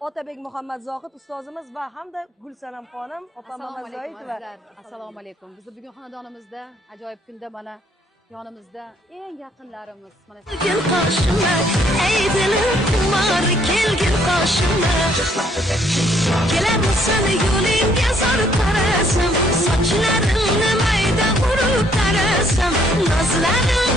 Otabek Muhammad Zohid ustozimiz va hamda Gulsanam xonim, opa Mamazoitova. Assalomu alaykum. Bizni bugun xonadonimizda ajoyib kunda mana yonimizda eng yaqinlarimiz mana Kelgin qoshimda, ey dilim xumor, kelgin qoshimda. Kelamsan yo'lingga zor qarasam, sochlarimni mayda urib tarasam, nozlarim